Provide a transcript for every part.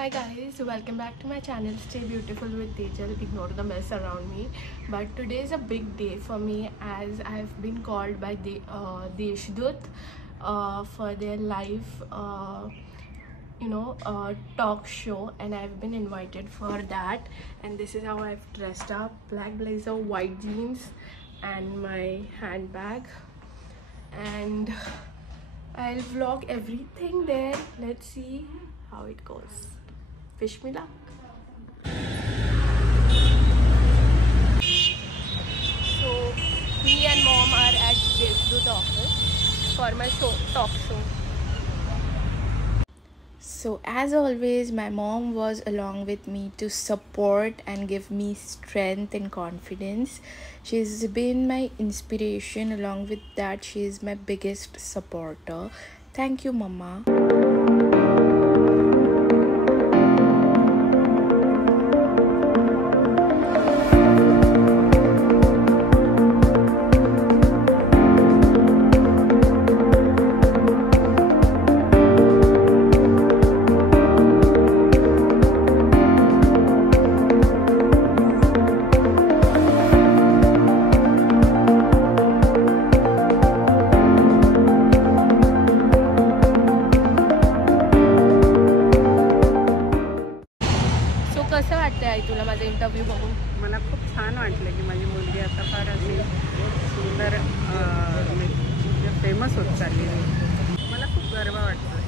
Hi guys, welcome back to my channel Stay Beautiful with Tejal. Ignore the mess around me. But today is a big day for me as I've been called by the Deshdoot for their live talk show, and I've been invited for that. And this is how I've dressed up: black blazer, white jeans, and my handbag. And I'll vlog everything there. Let's see how it goes. Wish me luck. So me and mom are at Deshdoot office for my talk show. So as always, my mom was along with me to support and give me strength and confidence. She's been my inspiration. Along with that, she is my biggest supporter. Thank you, mama. कसं वाटतंय आई तुला माझा interview बघून? मला खूप छान वाटलं की माझी मुलगी आता फार अशी सुंदर फेमस होत चालली आहे. मला खूप गर्व वाटतो.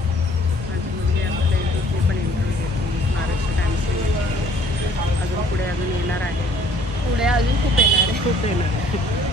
माझी मुलगी आता देशदूतने पण इंटरव्ह्यू घेतली, महाराष्ट्र टाइम्सने अजून पुढे येणार आहे. पुढे अजून खूप येणार आहे. खूप येणार आहे.